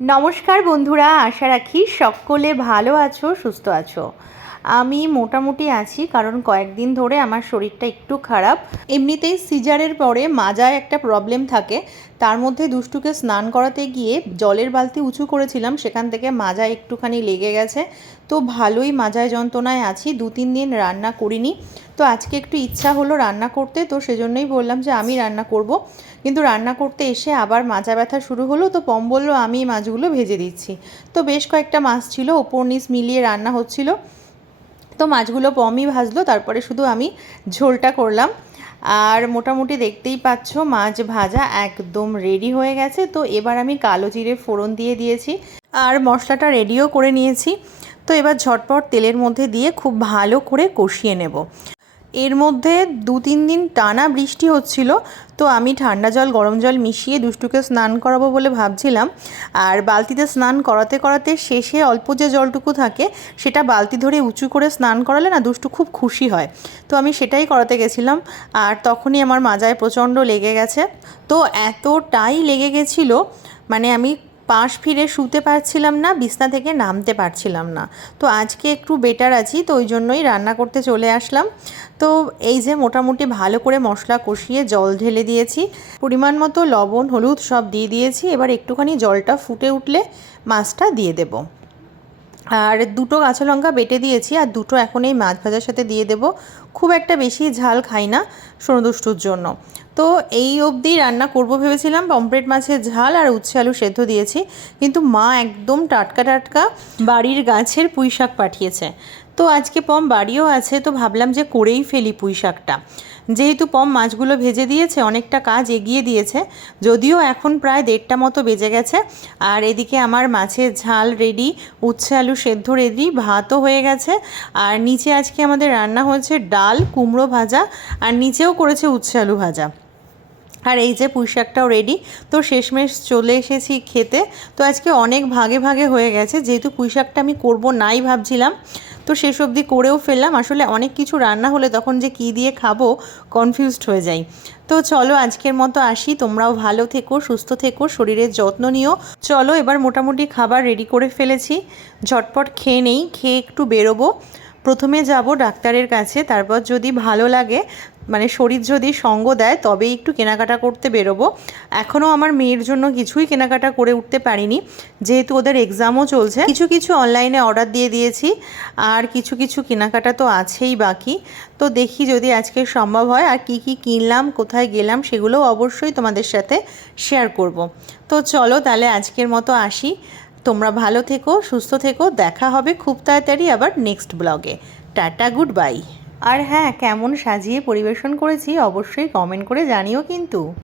নমস্কার বন্ধুরা আশা রাখি সকলে ভালো আছো সুস্থ আছো। আমি মোটামুটি আছি, কারণ কয়েকদিন ধরে আমার শরীরটা একটু খারাপ। এমনিতেই সিজারের পরে মাজায় একটা প্রবলেম থাকে। তার মধ্যে দুষ্টুকে স্নান করাতে গিয়ে জলের বালতি উঁচু করেছিলাম, সেখান থেকে মাজা একটুখানি লেগে গেছে। তো ভালোই মাজায় যন্ত্রণায় আছি দু তিন দিন রান্না করিনি। তো আজকে একটু ইচ্ছা হলো রান্না করতে, তো সেজন্যই বললাম যে আমি রান্না করব। কিন্তু রান্না করতে এসে আবার মাজা ব্যথা শুরু হলো, তো পম বলল, আমি মাছগুলো ভেজে দিচ্ছি। তো বেশ কয়েকটা মাছ ছিল, ওপর নিচ মিলিয়ে রান্না হচ্ছিল। তো মাছগুলো পমই ভাজলো, তারপরে শুধু আমি ঝোলটা করলাম। আর মোটামুটি দেখতেই পাচ্ছ, মাছ ভাজা একদম রেডি হয়ে গেছে। তো এবার আমি কালো জিরে ফোড়ন দিয়ে দিয়েছি আর মশলাটা রেডিও করে নিয়েছি। তো এবার ঝটপট তেলের মধ্যে দিয়ে খুব ভালো করে কষিয়ে নেব। এর মধ্যে দু তিন দিন টানা বৃষ্টি হচ্ছিল, তো আমি ঠান্ডা জল, গরম জল মিশিয়ে দুষ্টুকে স্নান করাবো বলে ভাবছিলাম। আর বালতিতে স্নান করাতে করাতে শেষে অল্প যে জলটুকু থাকে, সেটা বালতি ধরে উঁচু করে স্নান করালে না দুষ্টু খুব খুশি হয়। তো আমি সেটাই করাতে গেছিলাম। আর তখনই আমার মাজায় প্রচণ্ড লেগে গেছে। তো এতটাই লেগে গেছিল মানে আমি পাশ ফিরে শুতে পারছিলাম না, বিছনা থেকে নামতে পারছিলাম না। তো আজকে একটু বেটার আছি, তো ওই জন্যই রান্না করতে চলে আসলাম। তো এই যে মোটামুটি ভালো করে মশলা কষিয়ে জল ঢেলে দিয়েছি, পরিমাণ মতো লবণ, হলুদ সব দিয়ে দিয়েছি, এবার একটুখানি জলটা ফুটে উঠলে মাছটা দিয়ে দেবো। আর দুটো কাঁচা লঙ্কা বেটে দিয়েছি আর দুটো এখন এই মাছ ভাজার সাথে দিয়ে দেব। খুব একটা বেশি ঝাল খাই না সোনদুষ্টুর জন্য। তো এই অবধি রান্না করব ভেবেছিলাম পমপ্লেট মাছের ঝাল আর উচ্ছে আলু সেদ্ধ দিয়েছি, কিন্তু মা একদম টাটকা টাটকা বাড়ির গাছের পুঁই শাক পাঠিয়েছে। তো আজকে পম বাড়িও আছে, তো ভাবলাম যে করেই ফেলি পুঁই শাকটা যেহেতু পম মাছগুলো ভেজে দিয়েছে, অনেকটা কাজ এগিয়ে দিয়েছে, যদিও এখন প্রায় দেড়টা মতো বেজে গেছে। আর এদিকে আমার মাছের ঝাল রেডি উচ্ছে আলু সেদ্ধ রেডি ভাতও হয়ে গেছে। আর নিচে আজকে আমাদের রান্না হয়েছে ডাল, কুমড়ো ভাজা, আর নিচেও করেছে উচ্ছে আলু ভাজা। আর এই যে পুঁই শাকটাও রেডি তো শেষমেশ চলে এসেছি খেতে। তো আজকে অনেক ভাগে ভাগে হয়ে গেছে, যেহেতু পুঁই শাকটা আমি করব নাই ভাবছিলাম, তো শেষ অবধি করেও ফেললাম। আসলে অনেক কিছু রান্না হলে তখন যে কী দিয়ে খাব কনফিউজড হয়ে যাই। তো চলো আজকের মতো আসি, তোমরাও ভালো থেকো, সুস্থ থেকো, শরীরের যত্ন নিও। চলো এবার মোটামুটি খাবার রেডি করে ফেলেছি, ঝটপট খেয়ে নেই, খেয়ে একটু বেরোবো। প্রথমে যাব ডাক্তারের কাছে, তারপর যদি ভালো লাগে মানে শরীর যদি সঙ্গ দেয়, তবেই একটু কেনাকাটা করতে বেরোবো। এখনও আমার মেয়ের জন্য কিছুই কেনাকাটা করে উঠতে পারিনি, যেহেতু ওদের এক্সামও চলছে। কিছু কিছু অনলাইনে অর্ডার দিয়ে দিয়েছি, আর কিছু কিছু কেনাকাটা তো আছেই বাকি। তো দেখি যদি আজকে সম্ভব হয়, আর কি কি কিনলাম, কোথায় গেলাম, সেগুলোও অবশ্যই তোমাদের সাথে শেয়ার করব। তো চলো তাহলে আজকের মতো আসি। তোমরা ভালো থেকো, সুস্থ থেকো, দেখা হবে খুব তাড়াতাড়ি আবার নেক্সট ব্লগে টাটা গুড বাই আর হ্যাঁ কেমন সাজিয়ে পরিবেশন করেছি অবশ্যই কমেন্ট করে জানিও কিন্তু।